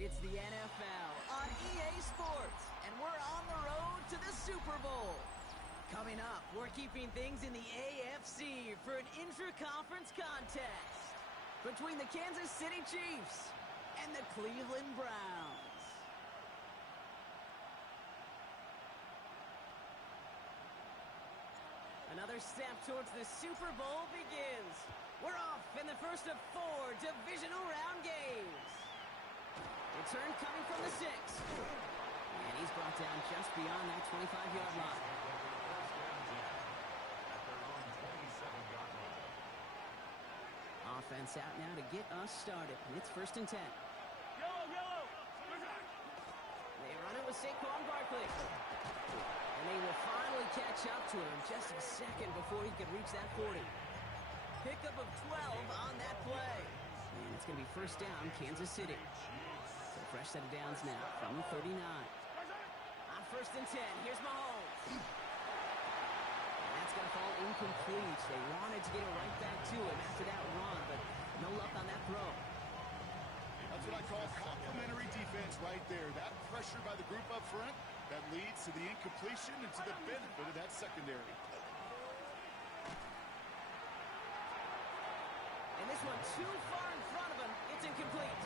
It's the NFL on EA Sports, and we're on the road to the Super Bowl. Coming up, we're keeping things in the AFC for an intra-conference contest between the Kansas City Chiefs and the Cleveland Browns. Another step towards the Super Bowl begins. We're off in the first of 4 divisional round games. Return coming from the 6. And he's brought down just beyond that 25-yard line. Offense out now to get us started. And it's 1st and 10. Yellow! They run it with Saquon Barkley. And they will finally catch up to him just a second before he could reach that 40. Pickup of 12 on that play. And it's going to be 1st down, Kansas City. So fresh set of downs now from the 39. On 1st and 10, here's Mahomes. And that's going to fall incomplete. They wanted to get it right back to him after that run, but no luck on that throw. That's what I call complimentary defense right there. That pressure by the group up front, that leads to the incompletion and to the benefit of that secondary. And this one too far in front of him. It's incomplete.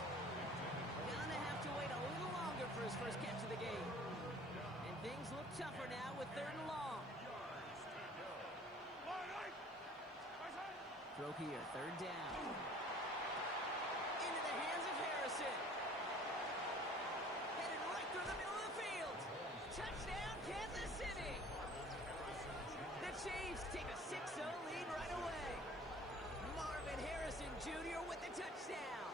Gonna have to wait a little longer for his first catch of the game. And things look tougher now with 3rd and long. Throw here, 3rd down. Into the hands of Harrison. Headed right through the middle of the field. Touchdown, Kansas City. The Chiefs take a 6-0 lead right away. Marvin Harrison Jr. with the touchdown.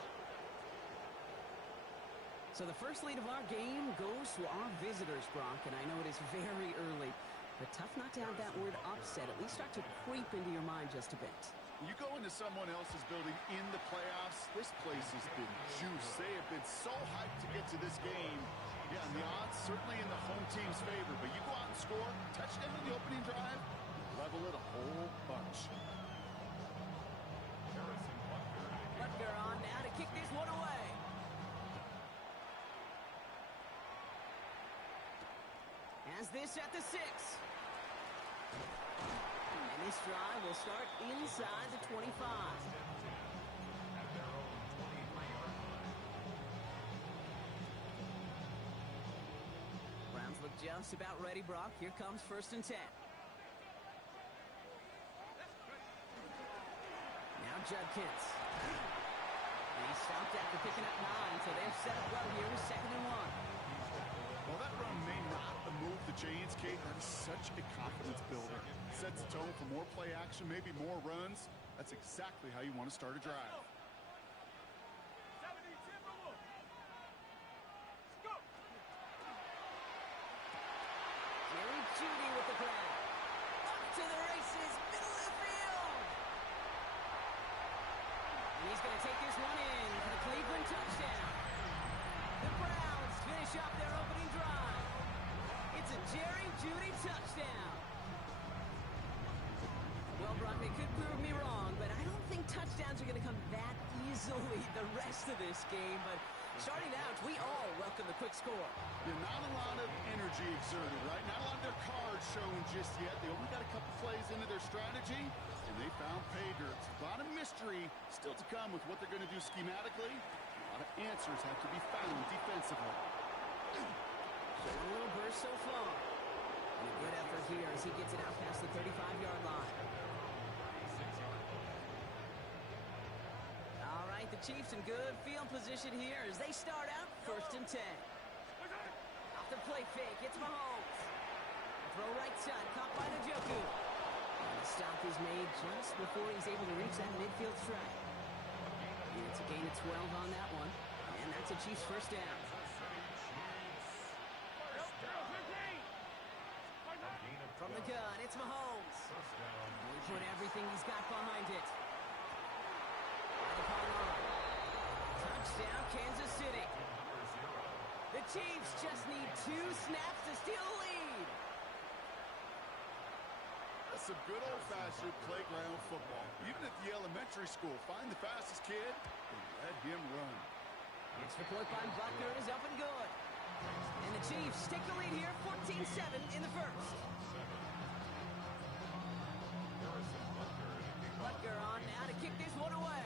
So the first lead of our game goes to our visitors, Brock, and I know it is very early, but tough not to have that word upset at least start to creep into your mind just a bit. You go into someone else's building in the playoffs, this place has been juiced. They have been so hyped to get to this game. Yeah, and the odds certainly in the home team's favor, but you go out and score, touchdown in the opening drive, level it a whole bunch. Butker on now to kick this one away. As this at the 6. And this drive will start inside the 25. Browns look just about ready, Brock. Here comes 1st and 10. Now Judkins. And he stopped after picking up 9, so they've set up well here with 2nd and 1. Well, that run may not have moved the chains, Kate. That is such a confidence builder. Sets the tone for more play action, maybe more runs. That's exactly how you want to start a drive. Jerry Jeudy with the grab. Up to the races, middle of the field. And he's going to take this one in for the Cleveland touchdown. The Browns finish off their opening drive. It's a Jerry Jeudy touchdown. Well, Brock, they could prove me wrong, but I don't think touchdowns are going to come that easily the rest of this game. But starting out, we all welcome the quick score. Yeah, not a lot of energy exerted, right? Not a lot of their cards shown just yet. They only got a couple plays into their strategy, and they found pay dirt. A lot of mystery still to come with what they're going to do schematically. A lot of answers have to be found defensively. Showing a little burst so far. And a good effort here as he gets it out past the 35-yard line. All right, the Chiefs in good field position here as they start out 1st and 10. Off the play fake, it's Mahomes. Throw right side, caught by Njoku. And the stop is made just before he's able to reach that midfield strike. And it's a gain of 12 on that one. And that's a Chiefs 1st down. From the gun, it's Mahomes. He put everything he's got behind it. Touchdown, Kansas City. The Chiefs just need 2 snaps to steal the lead. That's some good old-fashioned playground football. Even at the elementary school, find the fastest kid and let him run. Extra point by Butker is up and good. And the Chiefs take the lead here, 14-7 in the first. Butker on now to kick this one away.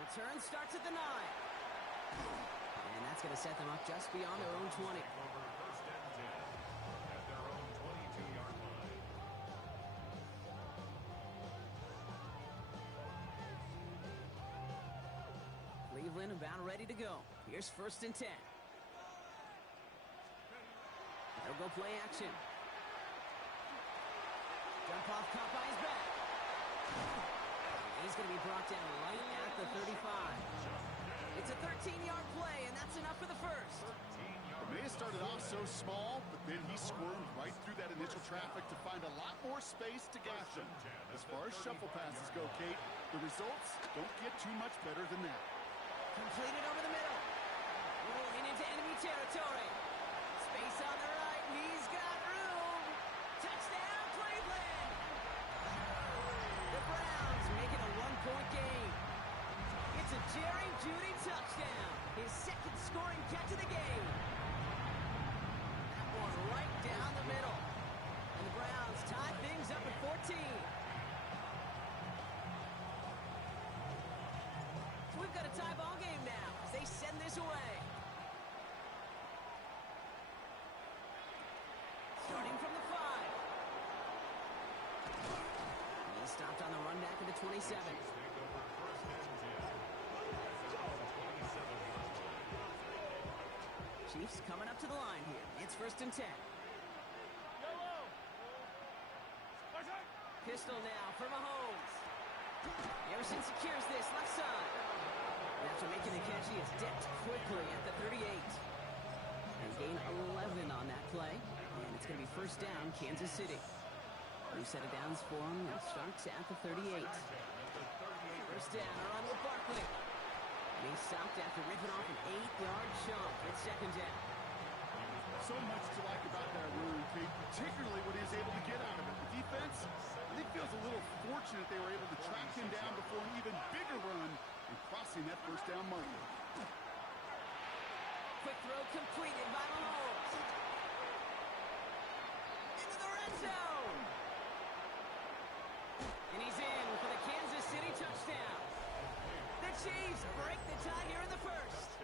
Return starts at the 9. And that's going to set them up just beyond their own 20. Cleveland about ready to go. Here's 1st and 10. They'll go play action. Jump off caught by his back. He's going to be brought down right at the 35. It's a 13-yard play, and that's enough for the first. It may have started off so small, but then he squirmed right through that initial traffic to find a lot more space to gash him. As far as shuffle passes go, Kate, the results don't get too much better than that. Completed over the middle. Rolling into enemy territory. Space on the right. He's got room. Touchdown, Cleveland! The Browns make it a 1-point game. It's a Jerry Jeudy touchdown. His second scoring catch of the game. That one right down the middle. And the Browns tie things up at 14. So we've got a tie ball game now as they send this away. Starting from the 5. He's stopped on the run back at the 27. Chiefs coming up to the line here. It's 1st and 10. Pistol now for Mahomes. Harrison secures this left side. And after making the catch, he is decked quickly at the 38. And gain 11 on that play. And it's going to be 1st down, Kansas City. New set of downs for him. That starts at the 38. 1st down, a run with Barkley. And he stopped after ripping off an 8-yard chunk. It's 2nd down. So much to like about that run, Kate, particularly what he was able to get out of it. The defense, I think, feels a little fortunate they were able to track him down before an even bigger run and crossing that 1st down marker. Quick throw completed by Mahomes. Into the red zone. And he's in for the Kansas City touchdown. The Chiefs break the tie here in the first.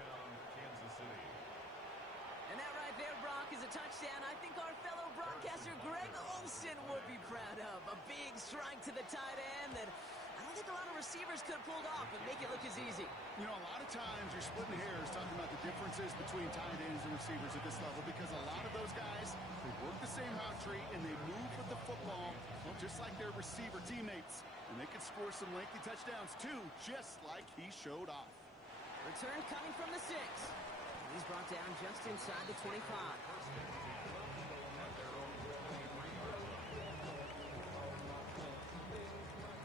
And that right there, Brock, is a touchdown I think our fellow broadcaster Greg Olsen would be proud of. A big strike to the tight end that I don't think a lot of receivers could have pulled off and make it look as easy. You know, a lot of times you're splitting hairs talking about the differences between tight ends and receivers at this level because a lot of those guys, they work the same route tree and they move with the football just like their receiver teammates. And they can score some lengthy touchdowns too, just like he showed off. Return coming from the 6. He's brought down just inside the 25.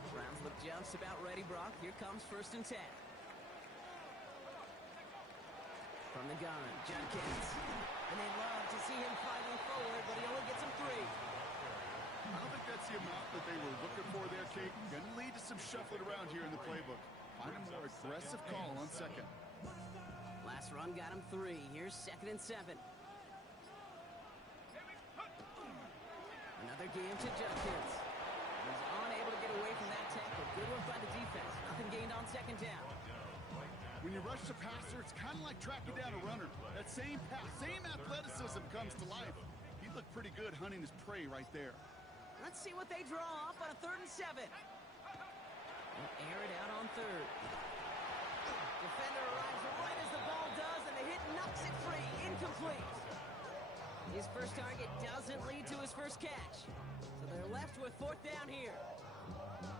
Browns look just about ready, Brock. Here comes 1st and 10. From the gun, Jenkins. And they love to see him fighting forward, but he only gets him 3. I don't think that's the amount that they were looking for there, Kate. Going to lead to some shuffling around here in the playbook. Find a more aggressive call on 2nd. Last run got him 3. Here's 2nd and 7. Another game to Jenkins. He's unable to get away from that tackle. Good work by the defense. Nothing gained on 2nd down. When you rush the passer, it's kind of like tracking down a runner. That same pass, same athleticism comes to life. He looked pretty good hunting his prey right there. Let's see what they draw up on a 3rd and 7. They'll air it out on 3rd. Defender arrives right as the ball does, and the hit knocks it free. Incomplete. His first target doesn't lead to his first catch. So they're left with 4th down here.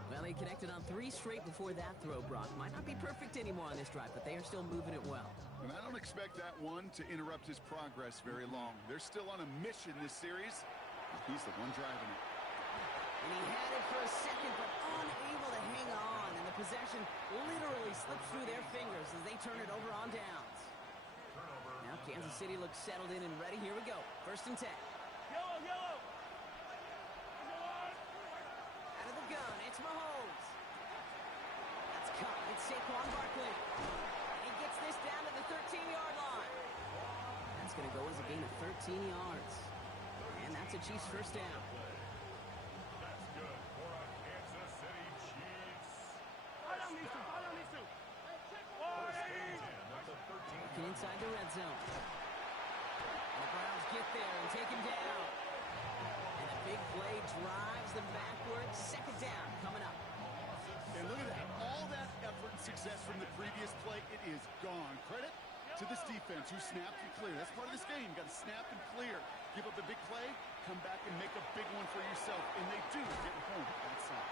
Well, he connected on 3 straight before that throw, Brock. Might not be perfect anymore on this drive, but they are still moving it well. And I don't expect that one to interrupt his progress very long. They're still on a mission this series. He's the one driving it. And he had it for a second, but unable to hang on. And the possession literally slipped through their fingers as they turn it over on downs. Now Kansas City looks settled in and ready. Here we go. 1st and 10. Yellow, yellow. Out of the gun, it's Mahomes. Saquon Barkley. And he gets this down to the 13-yard line. That's going to go as a gain of 13 yards. And that's a Chiefs first down. That's good for a Kansas City Chiefs. Looking inside the red zone. The Browns get there and take him down. And a big play drives them backwards. Second down coming up. And look at that. All that effort and success from the previous play, it is gone. Credit to this defense who snapped and cleared. That's part of this game. You got to snap and clear. Give up a big play, come back and make a big one for yourself. And they do get home that side.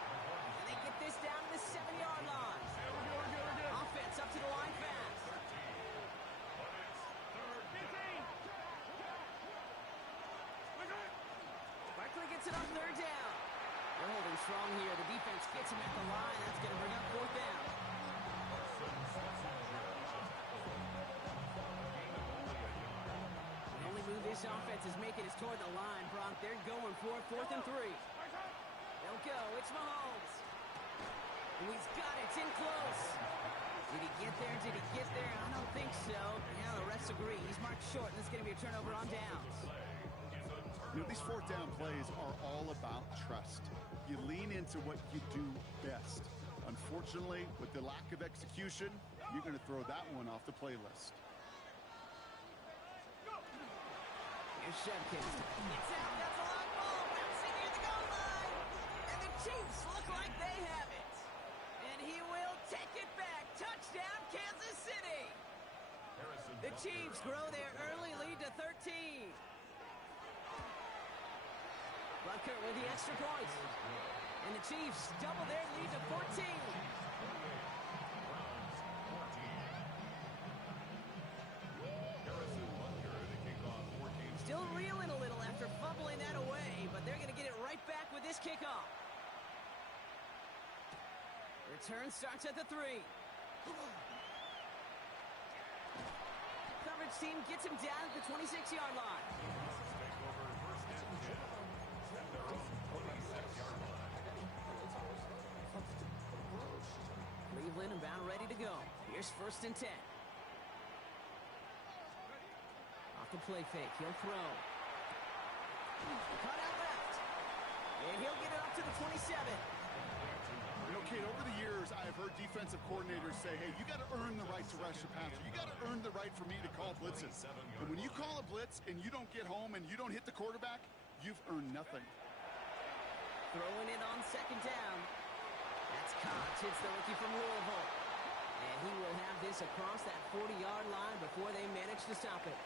And they get this down to the 7-yard line. Offense up to the line fast. Barkley gets it on third down. They're holding strong here. The defense gets him at the line. That's going to bring up fourth down. The only move this offense is making is toward the line, Bronk. They're going for it, 4th and 3. They'll go. It's Mahomes. Oh, he's got it. It's in close. Did he get there? Did he get there? I don't think so. Yeah, the refs agree. He's marked short, and it's going to be a turnover on downs. You know, these fourth down plays are all about trust. You lean into what you do best. Unfortunately, with the lack of execution, you're going to throw that one off the playlist. Here's Shevkins. It's out. That's a long ball. Bouncing near the goal line. And the Chiefs look like they have it. And he will take it back. Touchdown, Kansas City. The Chiefs grow their early lead to 13. Butker with the extra point. And the Chiefs double their lead to 14. Still reeling a little after fumbling that away, but they're going to get it right back with this kickoff. Return starts at the 3. Coverage team gets him down at the 26-yard line. Cleveland about ready to go. Here's 1st and 10. Off the play fake. He'll throw. Cut out left. And he'll get it up to the 27. You know, Kate, over the years, I've heard defensive coordinators say, hey, you got to earn the right to rush a passer. You got to earn the right for me to call blitzes. And when you call a blitz and you don't get home and you don't hit the quarterback, you've earned nothing. Throwing it on 2nd down. That's Cox. Hits the rookie from Louisville. And he will have this across that 40-yard line before they manage to stop it.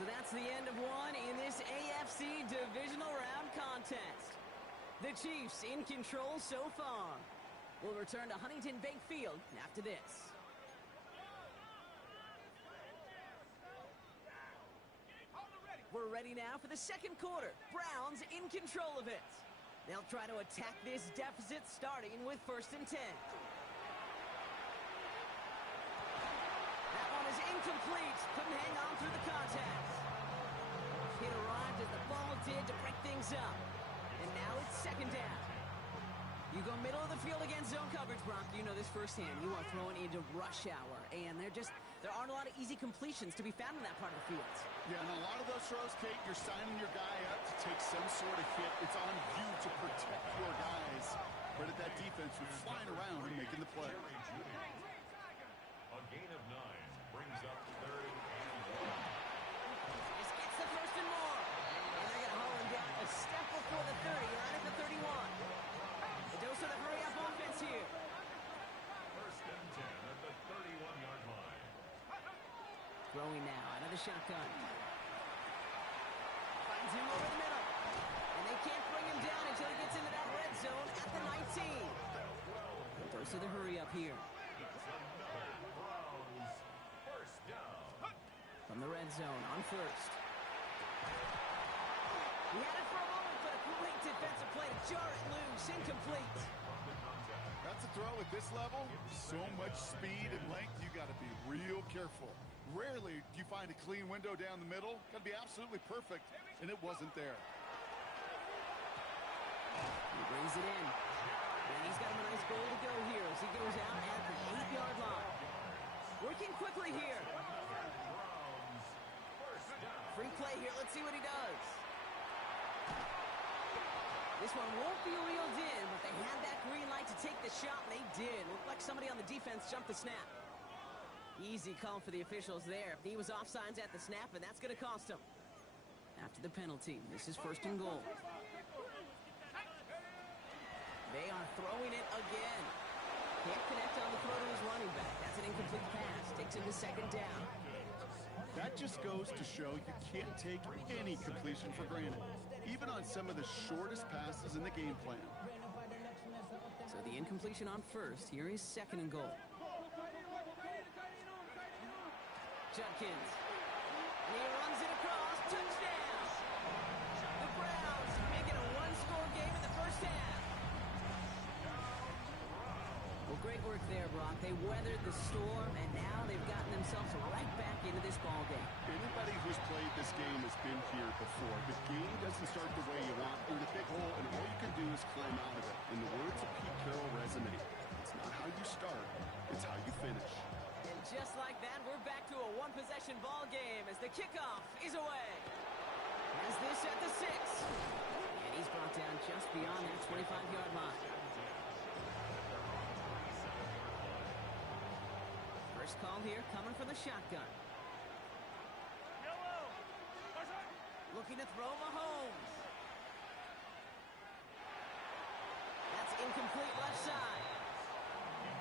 So that's the end of one in this AFC divisional round contest. The Chiefs in control so far. We'll return to Huntington Bank Field after this. We're ready now for the second quarter. Browns in control of it. They'll try to attack this deficit starting with 1st and 10. That one is incomplete. Couldn't hang on through the contact. Hit arrived as the ball did to break things up. And now it's 2nd down. You go middle of the field against zone coverage, Brock. You know this firsthand. You are throwing into rush hour. And there aren't a lot of easy completions to be found in that part of the field. Yeah, and a lot of those throws, Kate, you're signing your guy up to take some sort of hit. It's on you to protect your guys. Credit that defense for flying around and making the play. A gain of 9 brings up 3rd and 1. This gets the 1st and more. And they're going to haul him down a step before the 30, right at the 31. The dose of the hurry-up offense here. 1st and 10 at the 31-yard line. Throwing now out of the shotgun. Finds him over the middle. And they can't bring him down until he gets into that red zone at the 19. The dose of the hurry-up here. First down. From the red zone on 1st. He had it for a moment, but a great defensive play to jar it loose. Incomplete. That's a throw at this level. So much speed and length, you got to be real careful. Rarely do you find a clean window down the middle. Got to be absolutely perfect, and it wasn't there. He brings it in. And he's got him a nice goal to go here as he goes out at the early here. Free play here. Let's see what he does. This one won't be reeled in, but they had that green light to take the shot, and they did. Looked like somebody on the defense jumped the snap. Easy call for the officials there. He was offsides at the snap, and that's going to cost him. After the penalty, this is 1st and goal. They are throwing it again. Can't connect on the throw to his running back. That's an incomplete pass. Takes him to 2nd down. That just goes to show you can't take any completion for granted, even on some of the shortest passes in the game plan. So the incompletion on 1st. Here is 2nd and goal. Judkins. And he runs it across. Touchdown! The Browns make it a one-score game in the 1st half. Well, great work there, Brock. They weathered the storm, and now they've gotten themselves right back into this ball game. Anybody who's played this game has been here before. The game doesn't start the way you want. You're in a big hole, and all you can do is climb out of it. In the words of Pete Carroll resonate, it's not how you start, it's how you finish. And just like that, we're back to a one-possession ball game as the kickoff is away. Has this at the 6. And he's brought down just beyond that 25-yard line. First call here coming from the shotgun. Looking to throw Mahomes. That's incomplete left side.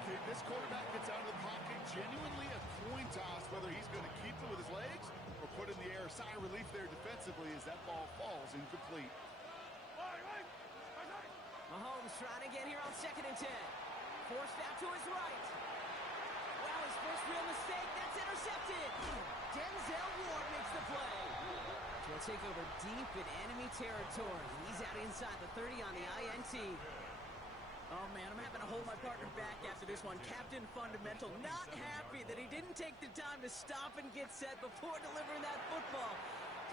Okay, this quarterback gets out of the pocket, genuinely a coin toss whether he's going to keep it with his legs or put in the air. Sigh of relief there defensively as that ball falls incomplete. Mahomes trying to get here on 2nd and 10. Forced out to his right. Wow, his first real mistake. That's intercepted. Denzel Ward makes the play. He'll take over deep in enemy territory. He's out inside the 30 on the INT. Oh, man, I'm having to hold my partner back after this one. Captain Fundamental not happy that he didn't take the time to stop and get set before delivering that football.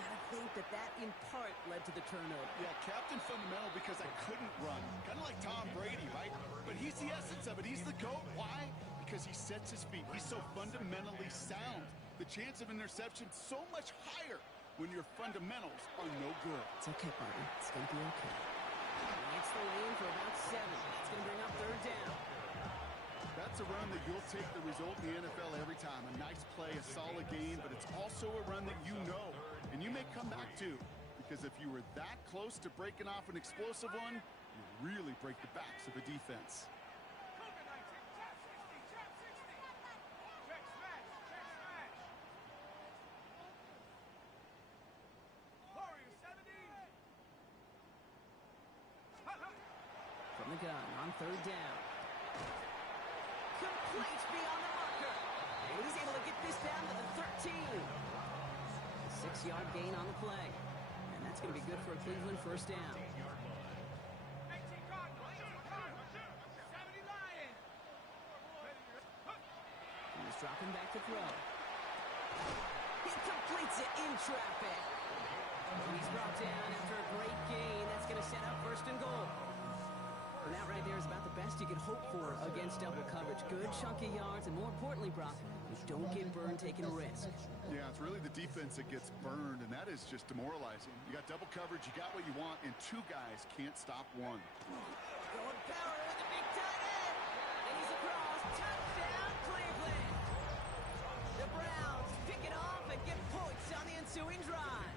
Gotta think that in part led to the turnover. Yeah, Captain Fundamental because I couldn't run. Kind of like Tom Brady, right? But he's the essence of it. He's the GOAT. Why? Because he sets his feet. He's so fundamentally sound. The chance of interception so much higher when your fundamentals are no good. It's okay, partner. It's going to be okay. Gets the lane for about 7. That's going to bring up 3rd down. That's a run that you'll take the result in the NFL every time. A nice play, a solid game, but it's also a run that you know. And you may come back to, because if you were that close to breaking off an explosive one, you really break the backs of a defense. From the gun on 3rd down. Complete beyond the marker. And he's able to get this down to the 13. 6-yard gain on the play. And that's going to be good for a Cleveland 1st down. He's dropping back to throw. He completes it in traffic. He's brought down after a great gain. That's going to set up 1st and goal. And that right there is about the best you can hope for against double coverage. Good chunky yards, and more importantly, Brock, you don't get burned taking a risk. Yeah, it's really the defense that gets burned, and that is just demoralizing. You got double coverage, you got what you want, and 2 guys can't stop one. Going power with the big tight end. And he's across. Touchdown, Cleveland. The Browns pick it off and get points on the ensuing drive.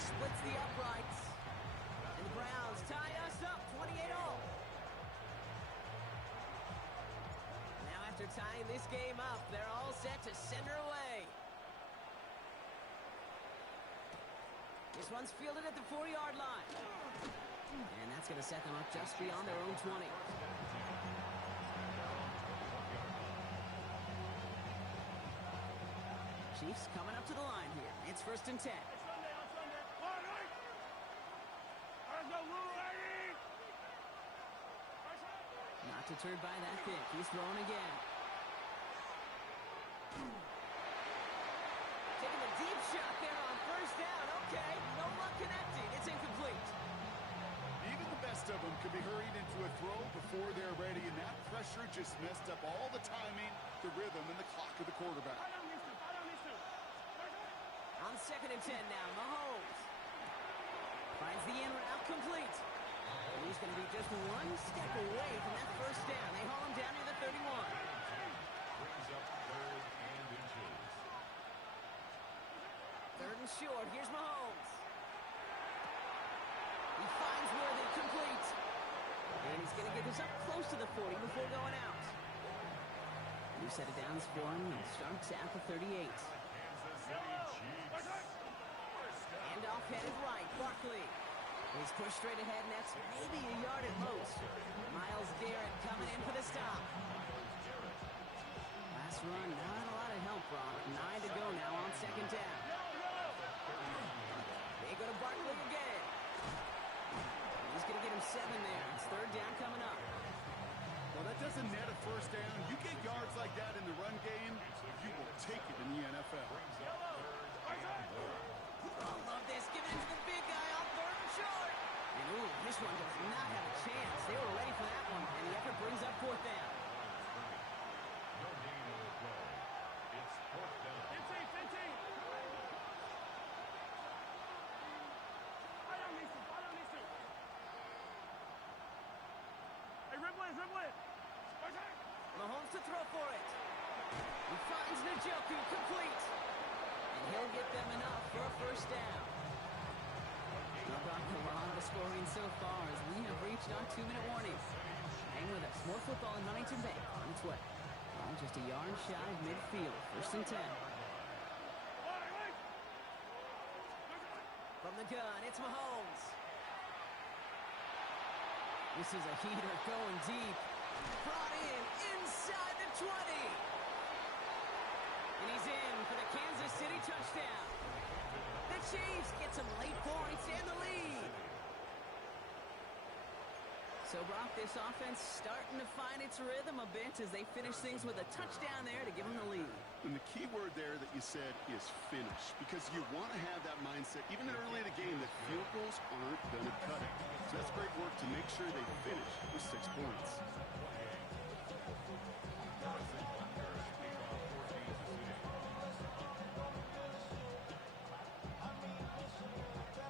Splits the uprights. And the Browns tie us up 28-all. Now after tying this game up, they're all set to send her away. This one's fielded at the 4-yard line. And that's going to set them up just beyond their own 20. Chiefs coming up to the line here. It's 1st and 10. Not deterred by that pick. He's throwing again. Taking the deep shot there on 1st down. Okay, no luck connecting. It's incomplete. Even the best of them could be hurried into a throw before they're ready, and that pressure just messed up all the timing, the rhythm, and the clock of the quarterback. On 2nd and 10 now, Mahomes finds the in route complete. And he's going to be just one step away from that first down. They haul him down near the 31. Brings up 3rd and inches. 3rd and short. Here's Mahomes. He finds Worthy complete. And he's going to get this up close to the 40 before going out. New set of downs for him. He starts at the 38. Kansas City Chiefs. And off headed right. Barkley. He's pushed straight ahead, and that's maybe a yard at most. Myles Garrett coming in for the stop. Last run, not a lot of help, Brock. 9 to go now on 2nd down. They go to Barkley again. He's going to get him 7 there. It's 3rd down coming up. Well, that doesn't net a first down. You get yards like that in the run game, you will take it in the NFL. Oh, love this. Give it to the big guy on 3rd and short. And ooh, this one does not have a chance. They were ready for that one, and the effort brings up 4th down. No gain on the play. It's 4th down. 15. Hey, Ripley. Mahomes to throw for it. He finds Njoku complete. And he'll get them enough for a first down. Well, Brock, a lot of the scoring so far as we have reached our 2-minute warning. Hang with us. More football in Huntington Bank on its way. Well, just a yard shy of midfield. 1st and 10. From the gun, it's Mahomes. This is a heater going deep. Brought in inside the 20. And he's in for the Kansas City touchdown. The Chiefs get some late points and the lead. So, Brock, this offense starting to find its rhythm a bit as they finish things with a touchdown there to give them the lead. And the key word there that you said is finish, because you want to have that mindset, even early in the game, that field goals aren't going to cut it. So that's great work to make sure they finish with 6 points.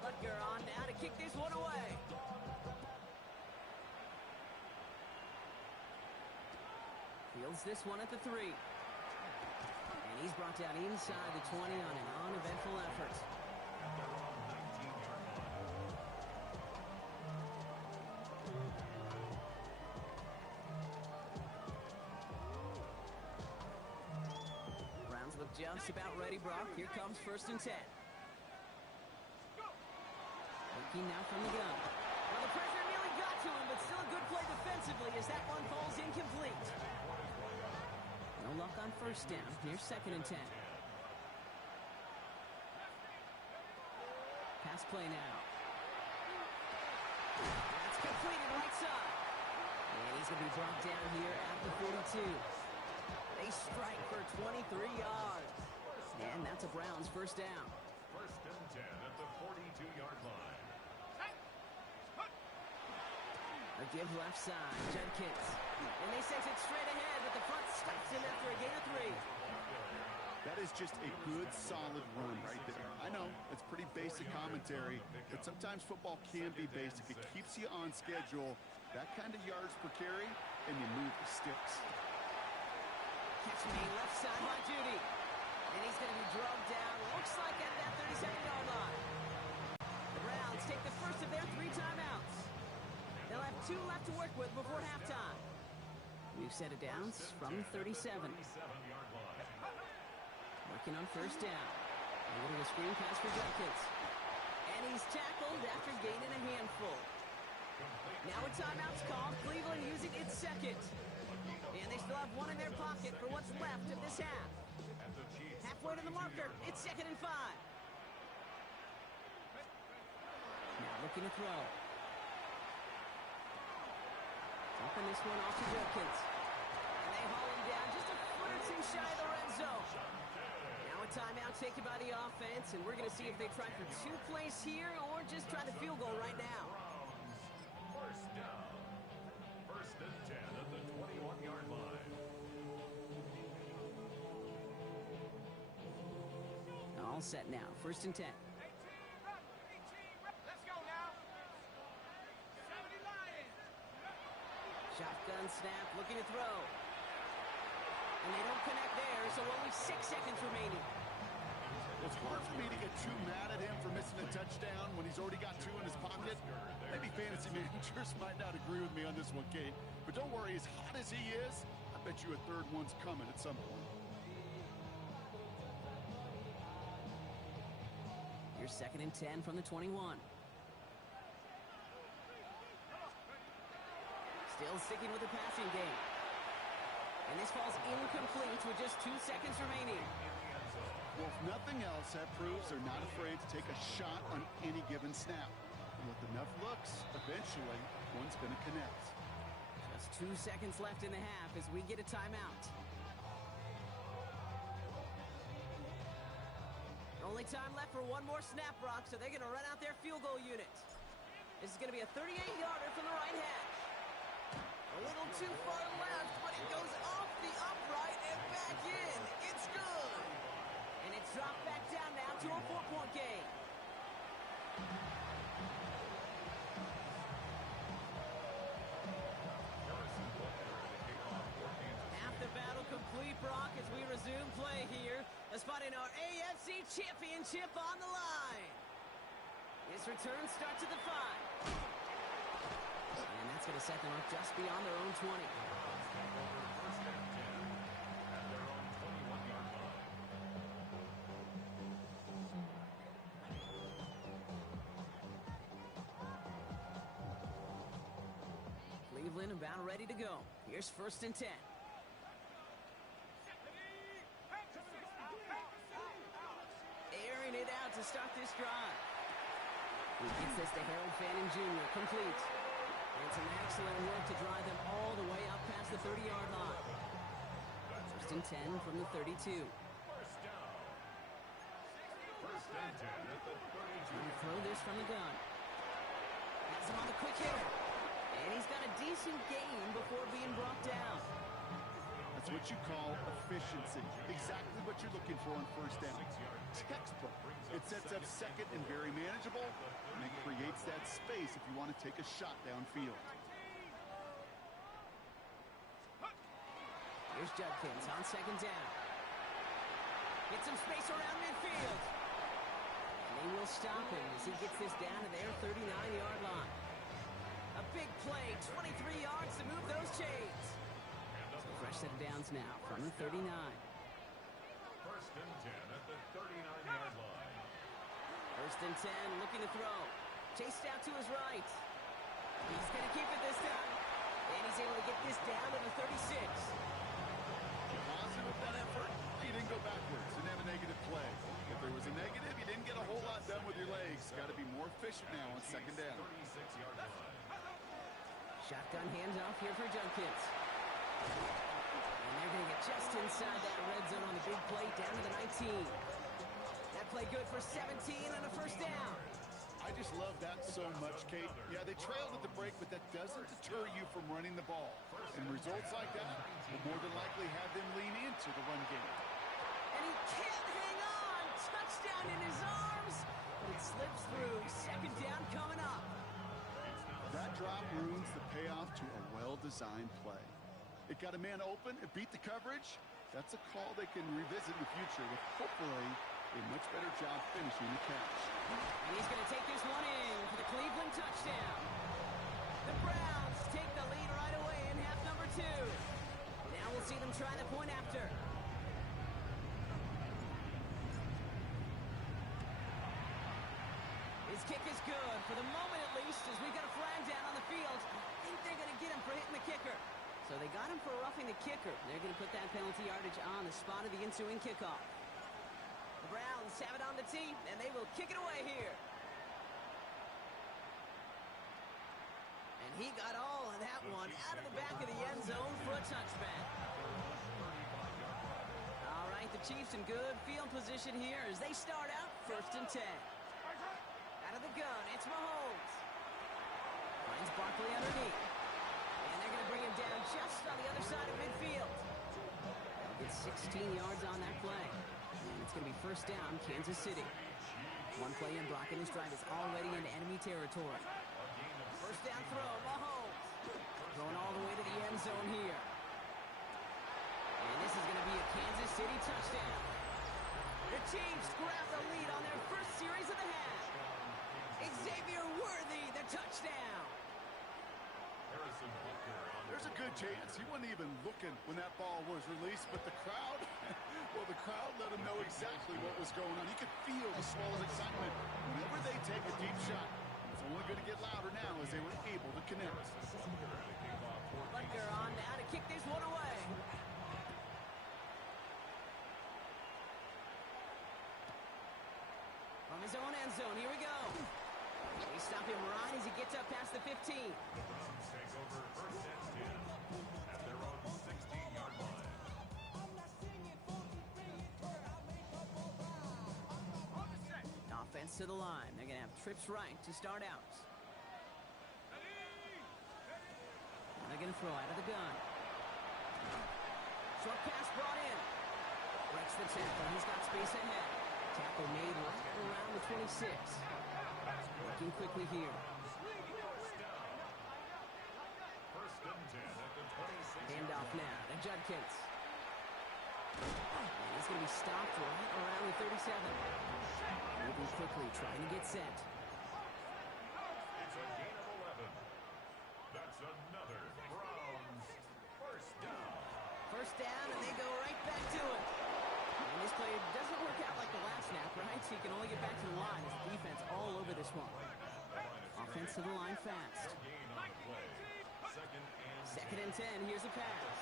Butker on now to kick this one away. Fields this one at the 3. And he's brought down inside the 20 on an uneventful effort. Browns look just about ready, Brock. Here comes 1st and 10. Looking now from the gun. Well, the pressure nearly got to him, but still a good play defensively as that one falls incomplete. No luck on 1st down. Here's 2nd and 10. Pass play now. That's completed right side. And he's going to be brought down here at the 42. They strike for 23 yards. And that's a Browns 1st down. 1st and 10 at the 42-yard line. A give left side. Judkins. And they sense it straight ahead, but the front stops him after a gain of 3. That is just a good, solid run right there. I know, it's pretty basic commentary, but sometimes football can be basic. It keeps you on schedule. That kind of yards per carry, and you move the sticks. Catch me left side by Judy. And he's going to be drugged down, looks like at that 37-yard line. The Browns take the first of their 3 timeouts. They'll have 2 left to work with before halftime. New set of downs from 37. Working on 1st down. A little screen pass for Judkins. And he's tackled after gaining a handful. Now a timeout's called. Cleveland using its 2nd. And they still have 1 in their pocket for what's left of this half. Halfway to the marker. It's 2nd and 5. Now looking to throw. Dropping this one off to Judkins. And they haul him down just a foot or 2 shy of the red zone. Now a timeout taken by the offense, and we're going to see if they try for 2 plays here or just try the field goal right now. 1st down. all set now. 1st and 10. Let's go now. 70 Lions. Shotgun snap, looking to throw. And they don't connect there, so only 6 seconds remaining. It's hard for me to get too mad at him for missing a touchdown when he's already got 2 in his pocket. Maybe fantasy managers might not agree with me on this one, Kate. But don't worry, as hot as he is, I bet you a 3rd one's coming at some point. Here's 2nd and 10 from the 21. Still sticking with the passing game. And this falls incomplete with just 2 seconds remaining. Well, if nothing else, that proves they're not afraid to take a shot on any given snap. And with enough looks, eventually, one's going to connect. Just 2 seconds left in the half as we get a timeout. Only time left for one more snap, Brock, so they're going to run out their field goal unit. This is going to be a 38-yarder from the right hash. A little too far left, but it goes off the upright and back in. It's good. And it's dropped back down now to a 4-point game. Half the battle complete, Brock, as we resume play here. A spot in our AFC Championship on the line. This return starts at the 5. And that's going to set them up just beyond their own 20. Cleveland about ready to go. Here's 1st and 10. Airing it out to start this drive. He gets this to Harold Fanning Jr. Complete. And some excellent work to drive them all the way up past the 30-yard line. 1st and 10 from the 32. First down. 1st and 10 at the 32. Trying to throw this from the gun. Has him on the quick hitter. And he's got a decent gain before being brought down. That's what you call efficiency. Exactly what you're looking for on 1st down. Textbook. It sets up 2nd and very manageable, and it creates that space if you want to take a shot downfield. Here's Judkins on 2nd down. Get some space around midfield. And they will stop him as he gets this down to their 39-yard line. A big play, 23 yards to move those chains. So fresh set of downs now from the 39. 1st and 10 at the 39-yard line. 1st and 10, looking to throw. Chased out to his right. He's going to keep it this time. And he's able to get this down to the 36. Positive with that effort, you didn't go backwards. Didn't have a negative play. If there was a negative, you didn't get a whole lot done with your legs. Got to be more efficient now on 2nd down. 36-yard line. Shotgun handoff here for Judkins. And they're going to get just inside that red zone on the big play down to the 19. That play good for 17 and a 1st down. I just love that so much, Kate. Yeah, they trailed at the break, but that doesn't deter you from running the ball. And results like that will more than likely have them lean into the run game. And he can't hang on. Touchdown in his arms. But it slips through. 2nd down coming up. That drop ruins the payoff to a well-designed play. It got a man open, it beat the coverage. That's a call they can revisit in the future with hopefully a much better job finishing the catch. And he's going to take this one in for the Cleveland touchdown. The Browns take the lead right away in half number 2. Now we'll see them try the point after. His kick is good, for the moment at least, as we got a flag down on the field. I think they're going to get him for hitting the kicker. So they got him for roughing the kicker. They're going to put that penalty yardage on the spot of the ensuing kickoff. The Browns have it on the tee, and they will kick it away here. And he got all of that one out of the back of the end zone for a touchback. All right, the Chiefs in good field position here as they start out 1st and 10. Out of the gun, it's Mahomes. Finds Barkley underneath. And they're going to bring him down just on the other side of midfield. They'll get 16 yards on that play. And it's it's going to be first down, Kansas City. One play in blocking this drive is already into enemy territory. First down throw, Mahomes. Going all the way to the end zone here. And this is going to be a Kansas City touchdown. The Chiefs grab the lead on their first series of the half. Xavier Worthy, the touchdown. There's a good chance he wasn't even looking when that ball was released, but the crowd, well, the crowd let him know exactly what was going on. You could feel the swell's excitement whenever they take a deep shot. It's only going to get louder now as they were able to connect. Butker on now to kick this one away. From his own end zone, here we go. They stop him right as he gets up past the 15. Take over first and 10 at their own 16-yard line. Offense to the line. They're going to have trips right to start out. They're going to throw out of the gun. Short pass brought in. Breaks the tackle. He's got space ahead. Tackle made right around the 26. Looking quickly here. First and 10 at the 26. Handoff now to Judkins. And he's going to be stopped right around the 37. Moving quickly, trying to get set. It's a gain of 11. That's another Browns first down. First down, and they go right back to it. And this play doesn't work out like the last snap, right? So you can only get back to the line as the defense all over this one. Offense to the line fast. Gain on the play. Second and 10, here's a pass.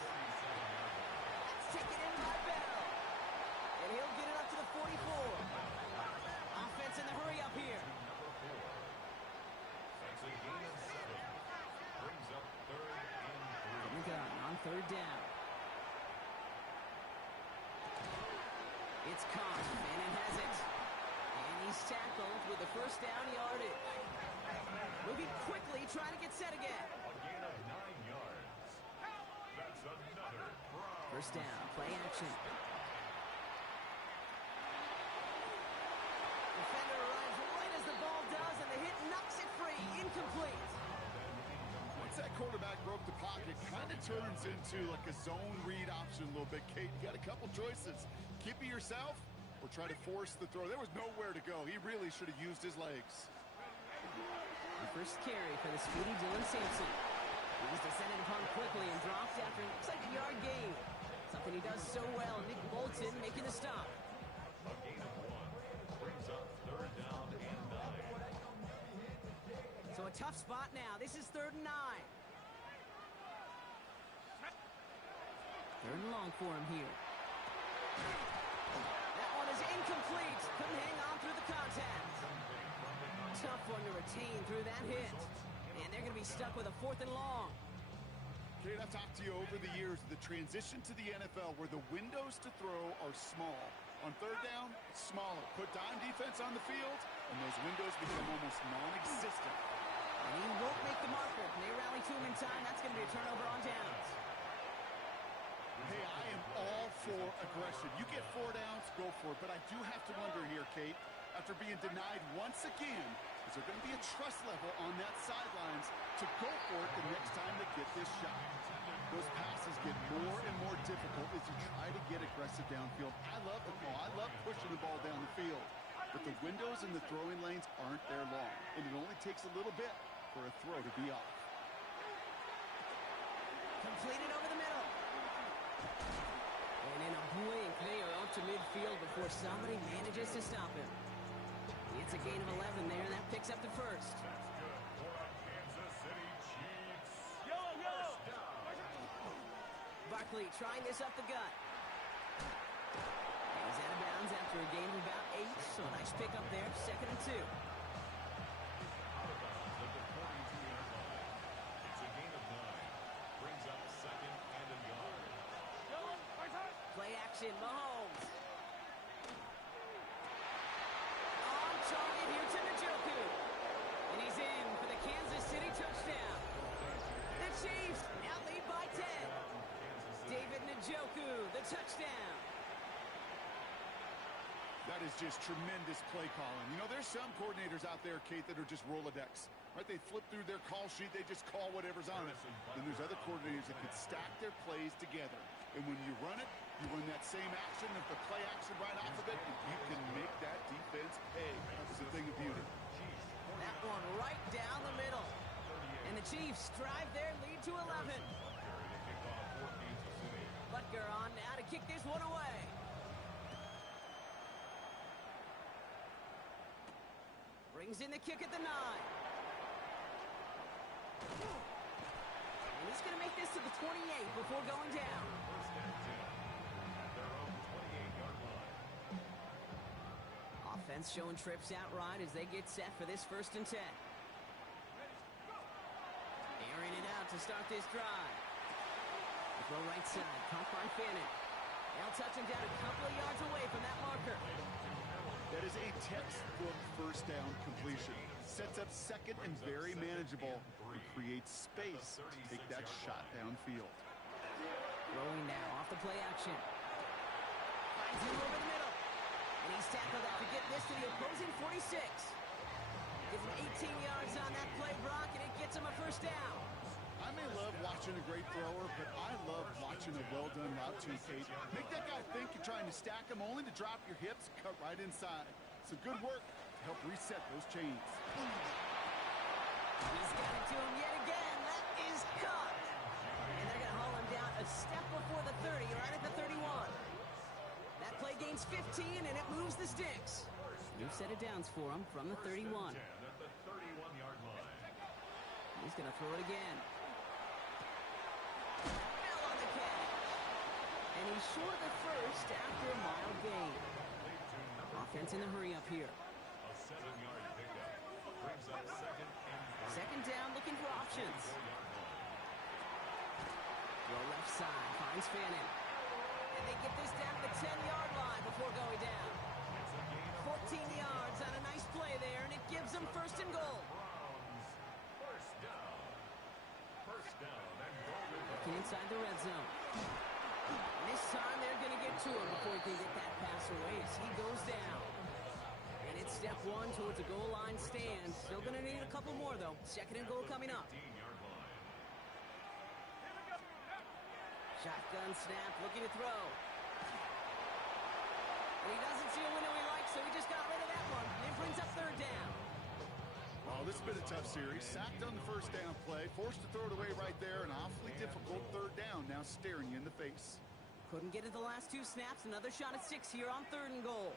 That's taken in by Bell. And he'll get it up to the 44. Offense in the hurry up here. That's a gain of 7. Brings up third and 3. From the gun on third down. It's caught. Fannin has it. And he's tackled with the first down yardage. Moving quickly, trying to get set again. A gain of 9 yards. That's another Browns. First down, play action. Defender arrives right as the ball does, and the hit knocks it free. Incomplete. Once that quarterback broke the pocket, kind of turns into like a zone read option a little bit. Kate, you got a couple choices. Keep it yourself or try to force the throw. There was nowhere to go. He really should have used his legs. The first carry for the speedy Dylan Sampson. He was descended upon quickly and dropped after it looks like a yard gain. Something he does so well. Nick Bolton making the stop. A gain of 1. Brings up third down and 9. So a tough spot now. This is third and 9. Third and long for him here. That one is incomplete. Couldn't hang on through the contact. Tough one to retain through that hit. And they're going to be stuck with a fourth and long. Kate, I've talked to you over the years of the transition to the NFL where the windows to throw are small. On third down, smaller. Put dime defense on the field, and those windows become almost non-existent. And he won't make the marker. They rally to him in time. That's going to be a turnover on downs. Hey, I am all for aggression. You get 4 downs, go for it. But I do have to wonder here, Kate, after being denied once again, is there going to be a trust level on that sidelines to go for it the next time they get this shot? Those passes get more and more difficult as you try to get aggressive downfield. I love the ball. I love pushing the ball down the field. But the windows in the throwing lanes aren't there long. And it only takes a little bit for a throw to be off. Completed over the middle. And in a blink, they are up to midfield before somebody manages to stop him. It's a gain of 11 there, and that picks up the first. That's good for a Kansas City Chiefs. Yellow. First down. Barkley trying this up the gut. And he's out of bounds after a gain of about 8, so a nice pickup there, second and 2. Out of bounds at the 42-yard line. It's a gain of 9. Brings up second and a yard. Play action, Mahomes. On target here to Njoku. And he's in for the Kansas City touchdown. The Chiefs now lead by 10. David Njoku, the touchdown. is just tremendous play calling. You know, there's some coordinators out there, Kate, that are just Rolodex. Right? They flip through their call sheet. They just call whatever's on it. Then there's other coordinators that can stack their plays together. And when you run it, you run that same action, the play action right off of it, and you can make that defense pay. It's a thing of beauty. That one right down the middle. And the Chiefs drive their lead to 11. Butker on now to kick this one away. Brings in the kick at the 9. And he's going to make this to the 28 before going down. Offense showing trips out right as they get set for this 1st and 10. Airing it out to start this drive. Throw right side, caught by Fannin. They'll touch him down a couple of yards away from that marker. That is a textbook first down completion. Sets up second and very manageable. And creates space to take that shot downfield. Throwing now off the play action. Finds him over the middle. And he's tackled after getting this to the opposing 46. Gives him 18 yards on that play, Brock, and it gets him a 1st down. I may love watching a great thrower, but I love watching a well-done route too, Kate. Make that guy think you're trying to stack him only to drop your hips, cut right inside. So good work to help reset those chains. He's got it to him yet again. That is caught. And they're going to haul him down a step before the 30, right at the 31. That play gains 15, and it moves the sticks. New set of downs for him from the 31. At the 31-yard line. He's going to throw it again. Fell on the catch. And he's short of the 1st after a mild gain. Offense in the hurry up here. A 7-yard pickup. Brings up 2nd and 2nd down, looking for options. Throw left side, finds Fannin. And they get this down to the 10-yard line before going down. 14 yards on a nice play there, and it gives them 1st and goal. First down and goal. Looking inside the red zone. And this time they're going to get to him before he can get that pass away as he goes down. And it's step 1 towards a goal line stand. Still going to need a couple more, though. 2nd and goal coming up. 15-yard line. Shotgun snap, looking to throw. And he doesn't see a window he likes, so he just got rid of that one. And it brings up 3rd down. Well, this has been a tough series. Sacked on the 1st down play. Forced to throw it away right there. An awfully difficult 3rd down now staring you in the face. Couldn't get it the last 2 snaps. Another shot at 6 here on 3rd and goal.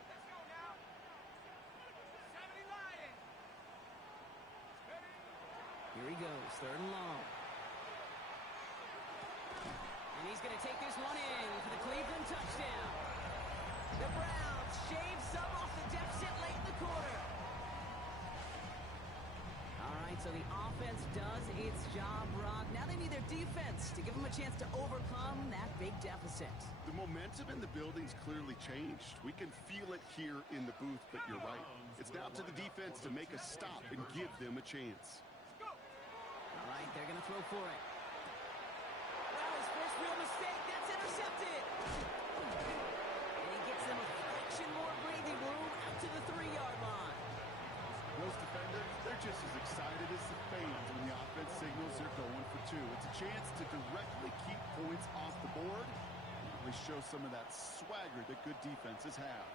Here he goes, 3rd and long. And he's going to take this one in for the Cleveland touchdown. The Browns shave some off the deficit late in the quarter. All right, so the offense does its job, Brock. Now they need their defense to give them a chance to overcome that big deficit. The momentum in the building's clearly changed. We can feel it here in the booth, but you're right. It's now to the defense to make a stop and give them a chance. All right, they're going to throw for it. Well, his first real mistake. That's intercepted. And he gets them a fraction more breathing room out to the 3-yard line. Those defenders, they're just as excited as the fans when the offense signals they're going for 2. It's a chance to directly keep points off the board and really show some of that swagger that good defenses have.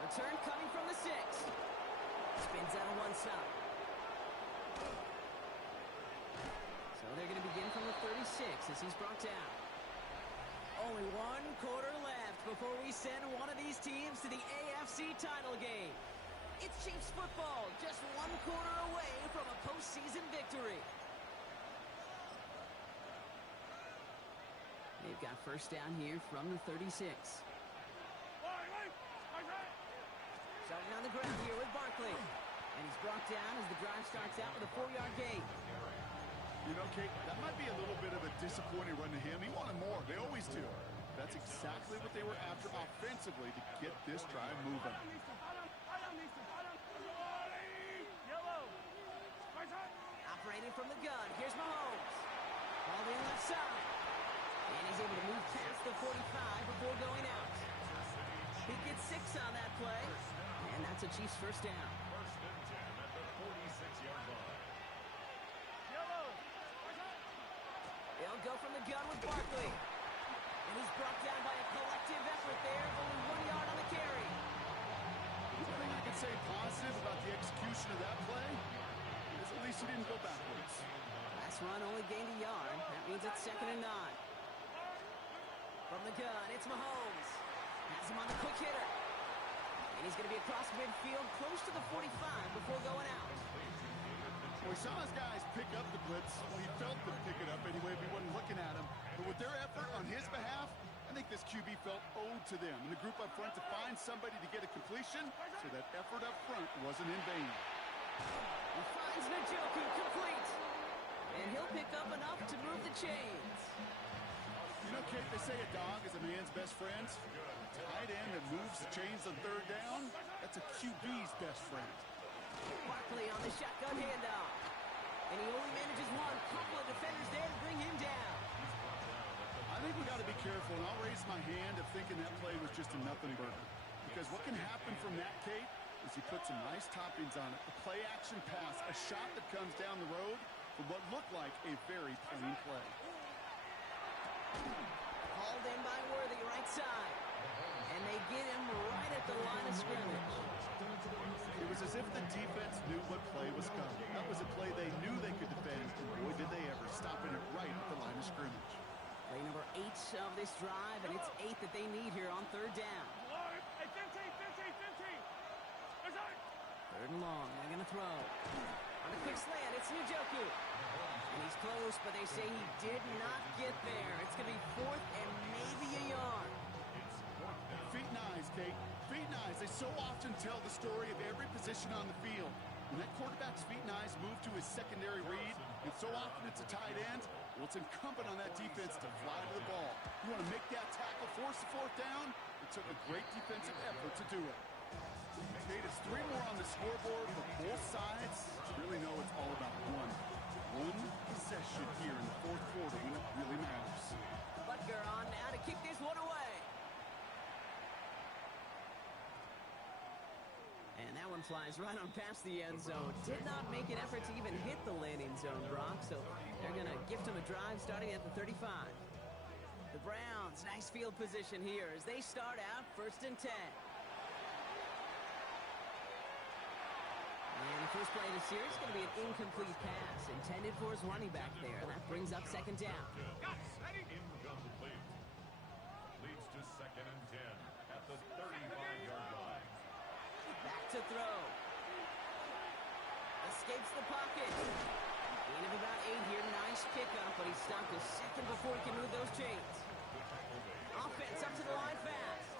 Return coming from the 6. Spins out on one side. So they're going to begin from the 36 as he's brought down. Only 1 quarter left before we send one of these teams to the AFC title game. It's Chiefs football, just 1 quarter away from a postseason victory. They've got 1st down here from the 36. Starting on the ground here with Barkley. And he's brought down as the drive starts out with a 4-yard gain. You know, Kate, that might be a little bit of a disappointing run to him. He wanted more. They always do. That's exactly what they were after offensively to get this drive moving. Operating from the gun. Here's Mahomes. Ball in left side. And he's able to move past the 45 before going out. He gets 6 on that play, and that's a Chiefs first down. First and 10 at the 46-yard line. Yellow. He'll go from the gun with Barkley. And he's brought down by a collective effort there. Only 1 yard on the carry. The thing I can say positive about the execution of that play is at least he didn't go backwards. Last run only gained a yard. That means it's 2nd and 9. From the gun, it's Mahomes. Has him on the quick hitter. And he's going to be across midfield, close to the 45 before going out. Well, we saw his guys pick up the blitz. Well, he felt them pick it up anyway if he wasn't looking at him. But with their effort on his behalf, I think this QB felt owed to them. And the group up front to find somebody to get a completion, so that effort up front wasn't in vain. He finds Njoku complete. And he'll pick up enough to move the chains. You know, Kate, they say a dog is a man's best friend. A tight end that moves the chains on 3rd down, that's a QB's best friend. Barkley on the shotgun handoff. And he only manages one. Couple of defenders there to bring him down. I think we got to be careful, and I'll raise my hand of thinking that play was just a nothing burger. Because what can happen from that, Kate, is he puts some nice toppings on it. A play-action pass, a shot that comes down the road from what looked like a very plain play. Called in by Worthy, right side. And they get him right at the line of scrimmage. It was as if the defense knew what play was coming. That was a play they knew they could defend, and boy, did they ever, stopping it right at the line of scrimmage. Play number 8 of this drive, and it's 8 that they need here on 3rd down. Hey, 15. 3rd and long, they're going to throw. On the quick slant, it's Njoku. And he's close, but they say he did not get there. It's going to be 4th and maybe a yard. Feet and eyes, Kate. Feet and eyes. They so often tell the story of every position on the field. When that quarterback's feet and eyes move to his secondary read, and so often it's a tight end, well, it's incumbent on that defense to fly to the ball. You want to make that tackle, force the 4th down? It took a great defensive effort to do it. Kate, it's 3 more on the scoreboard for both sides. Really know it's all about one possession here in the 4th quarter when it really matters. Butker on now to kick this one away. And that one flies right on past the end zone. Did not make an effort to even hit the landing zone, Brock. So they're going to gift him a drive starting at the 35. The Browns, nice field position here as they start out 1st and 10. And the first play of the series is going to be an incomplete pass intended for his running back there. That brings up 2nd down. Incomplete. Leads to 2nd and 10 at the 35-yard line. Back to throw. Escapes the pocket. Gain of about 8 here. Nice pickup, but he stopped a second before he can move those chains. Offense up to the line fast.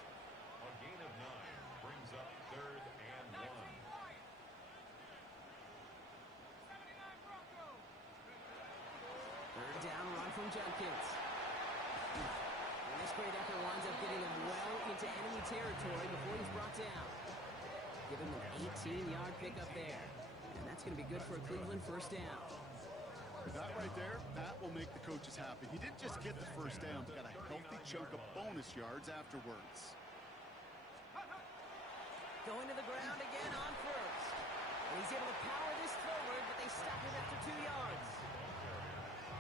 A gain of 9 brings up 3rd and 1. 3rd down run from Judkins. And this great effort winds up getting him well into enemy territory before he's brought down. Give him an 18-yard pickup there. And that's going to be good for a Cleveland first down. That right there, that will make the coaches happy. He didn't just get the first down, he got a healthy chunk of bonus yards afterwards. Going to the ground again on 1st. And he's able to power this forward, but they stop him after 2 yards.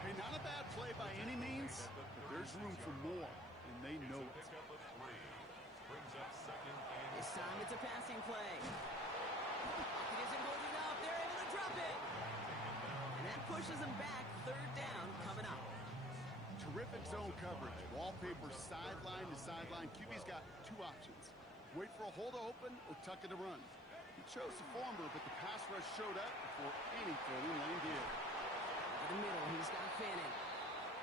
Hey, not a bad play by any means, but there's room for more, and they know it. Brings up 2nd and This time it's a passing play. Pocket isn't holding up. They're able to drop it. And that pushes them back. 3rd down coming up. Terrific zone coverage. Wallpaper sideline to sideline. QB's got 2 options. Wait for a hole to open or tuck it to run. He chose the former, but the pass rush showed up before any throwing lane did. Over the middle, he's got Fanning.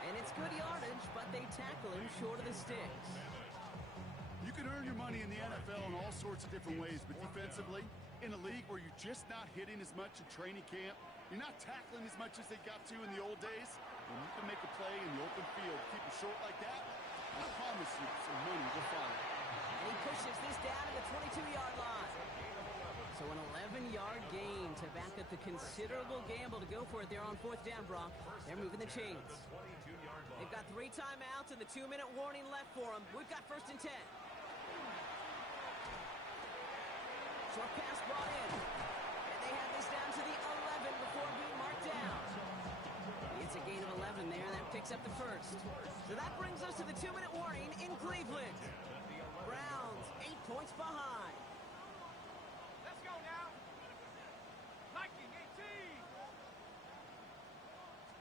And it's good yardage, but they tackle him short of the sticks. You can earn your money in the NFL in all sorts of different ways, but defensively, in a league where you're just not hitting as much in training camp, you're not tackling as much as they got to in the old days, when you can make a play in the open field, keep it short like that, I promise you some money will follow. And he pushes this down to the 22-yard line. So an 11-yard gain to back up the considerable gamble to go for it there on 4th down, Brock. They're moving the chains. They've got 3 timeouts and the 2-minute warning left for them. We've got 1st and 10. Short pass brought in. And they have this down to the 11 before being marked down. It's a gain of 11 there. That picks up the first. So that brings us to the 2-minute warning in Cleveland. Browns 8 points behind. Let's go now. Liking 18.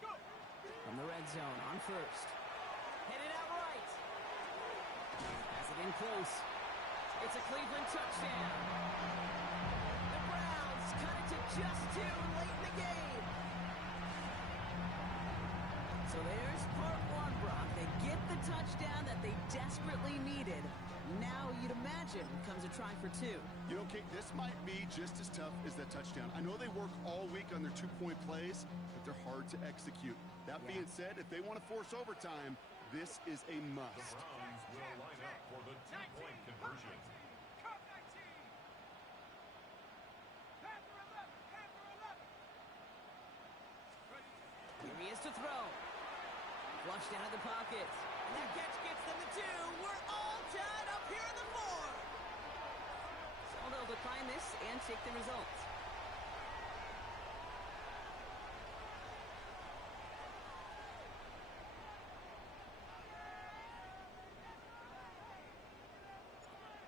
Go. From the red zone on first. Headed out right. Has it in close. It's a Cleveland touchdown. The Browns cut it to just 2 late in the game. So there's part one, Brock. They get the touchdown that they desperately needed. Now you'd imagine comes a try for 2. You know, Kate, this might be just as tough as that touchdown. I know they work all week on their 2-point plays, but they're hard to execute. That being said, if they want to force overtime, this is a must. The Browns will line up for the 2-point conversion. Cut 19. Panther 11. Panther 11. Ready. Here he is to throw. Flushed out of the pocket. And that catch gets them to 2. We're all tied up here in the 4th. So they'll decline this and take the results.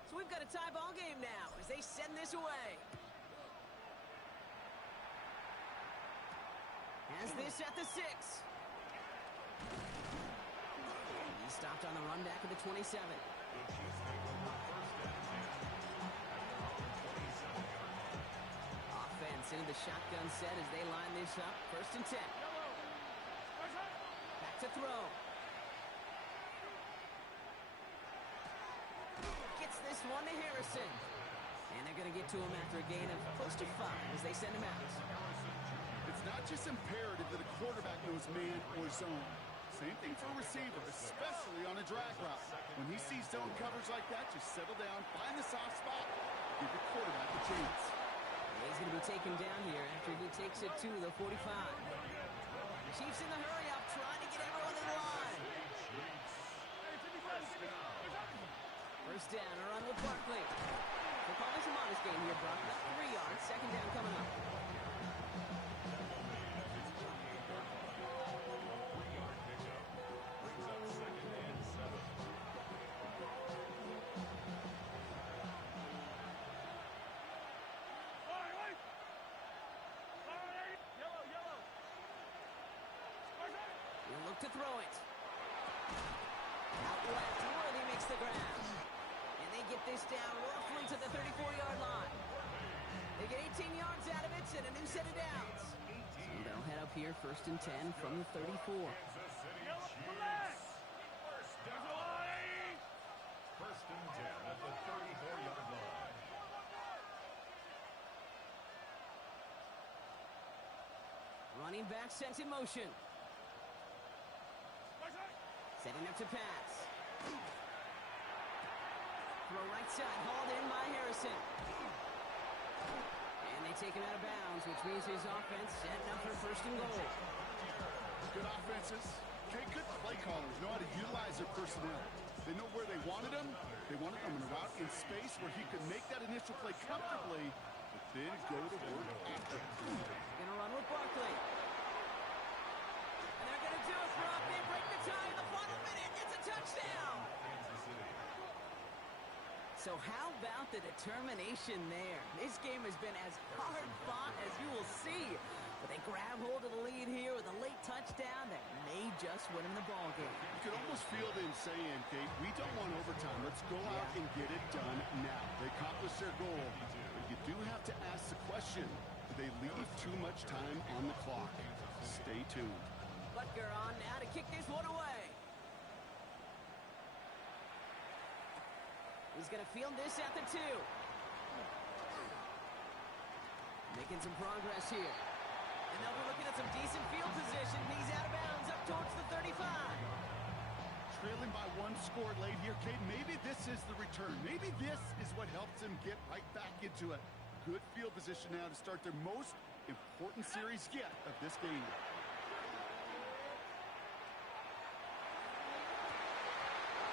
So we've got a tie ball game now as they send this away. Has this at the 6. He stopped on the run back at the 27. The Chiefs take over first and 10 at their own 27-yard line. Offense into the shotgun set as they line this up. First and 10. Yellow. Where's up? Back to throw. Gets this one to Harrison. And they're going to get to him after a gain of close to 5 as they send him out. It's not just imperative that a quarterback knows man or zone. Same thing for a receiver, especially on a drag route. When he sees zone coverage like that, just settle down, find the soft spot, give your quarterback a chance. He's going to be taken down here after he takes it to the 45. Chiefs in the hurry up, trying to get everyone in line. First down, a run with Barkley. We'll call this a modest game here, Brock. About 3 yards, second down coming up. To throw it. Out left, Worthy makes the grab. And they get this down roughly to the 34-yard line. They get 18 yards out of it and a new set of downs. So they'll head up here first and 10 from the 34. First and 10 at the 34-yard line. Running back sent in motion. Setting up to pass. Throw right side, hauled in by Harrison. And they take him out of bounds, which means his offense setting up for first and goal. Good offenses. Okay, good play callers know how to utilize their personnel. They know where they wanted him. They wanted him in a route in space where he could make that initial play comfortably, but then go to work after. Gonna run with Barkley. And they're gonna do it, Brock. They break the tie in the final minute. It's a touchdown. So how about the determination there? This game has been as hard fought as you will see. But they grab hold of the lead here with a late touchdown that may just win them the ball game. You can almost feel them saying, Kate, we don't want overtime. Let's go out and get it done now. They accomplished their goal. But you do have to ask the question, do they leave too much time on the clock? Stay tuned. Butker on now to kick this one away. He's going to field this at the 2. Making some progress here. And they'll be looking at some decent field position. He's out of bounds up towards the 35. Trailing by 1 score late here, Kate. Maybe this is the return. Maybe this is what helps them get right back into it. Good field position now to start their most important series yet of this game.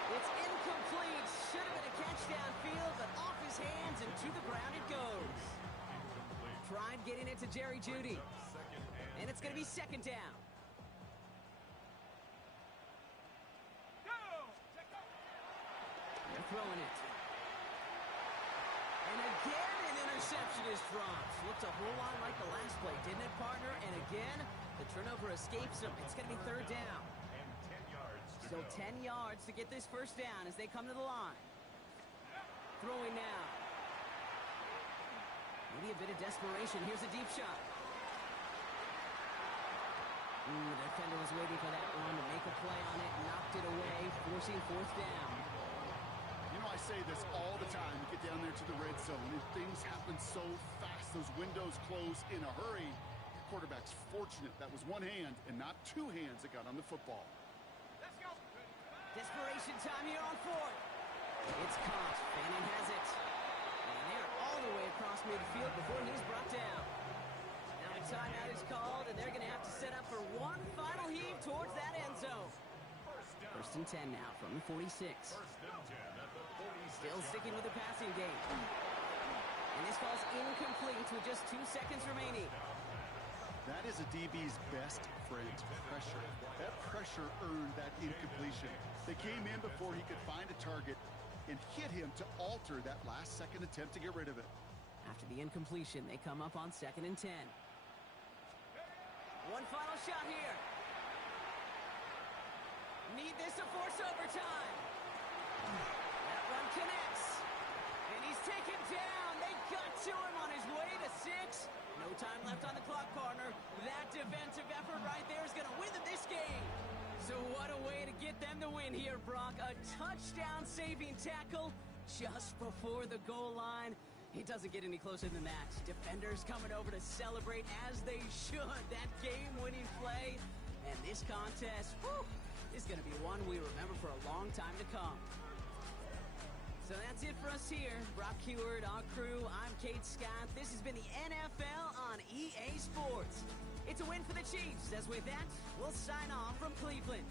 It's incomplete. Should have been a catch stretch downfield, but off his hands and to the ground it goes. Tried getting it to Jerry Jeudy. And it's going to be second down. They're throwing it. And again, an interception is dropped. Looked a whole lot like the last play, didn't it, partner? And again, the turnover escapes him. It's going to be third down. So 10 yards to get this first down as they come to the line. Throwing now. Maybe a bit of desperation. Here's a deep shot. The defender was waiting for that one to make a play on it. Knocked it away, forcing fourth down. You know, I say this all the time. You get down there to the red zone, and things happen so fast. Those windows close in a hurry. The quarterback's fortunate that was one hand and not two hands that got on the football. Let's go. Desperation time here on fourth. It's caught. Fanning has it. And they're all the way across midfield before he's brought down. Now a timeout is called, and they're going to have to set up for one final heave towards that end zone. First and 10 now from the 46. Still sticking with the passing game. And this ball's incomplete with just 2 seconds remaining. That is a DB's best friend, pressure. That pressure earned that incompletion. They came in before he could find a target and hit him to alter that last-second attempt to get rid of it. After the incompletion, they come up on 2nd and 10. One final shot here. Need this to force overtime. That run connects. And he's taken down. They got to him on his way to 6. No time left on the clock, partner. That defensive effort right there is going to win them this game. So what a way to get them to win here, Brock. A touchdown-saving tackle just before the goal line. It doesn't get any closer than that. Defenders coming over to celebrate as they should. That game-winning play. And this contest, whew, is going to be one we remember for a long time to come. So that's it for us here. Brock Heward, our crew, I'm Kate Scott. This has been the NFL on EA Sports. It's a win for the Chiefs, as with that, we'll sign off from Cleveland.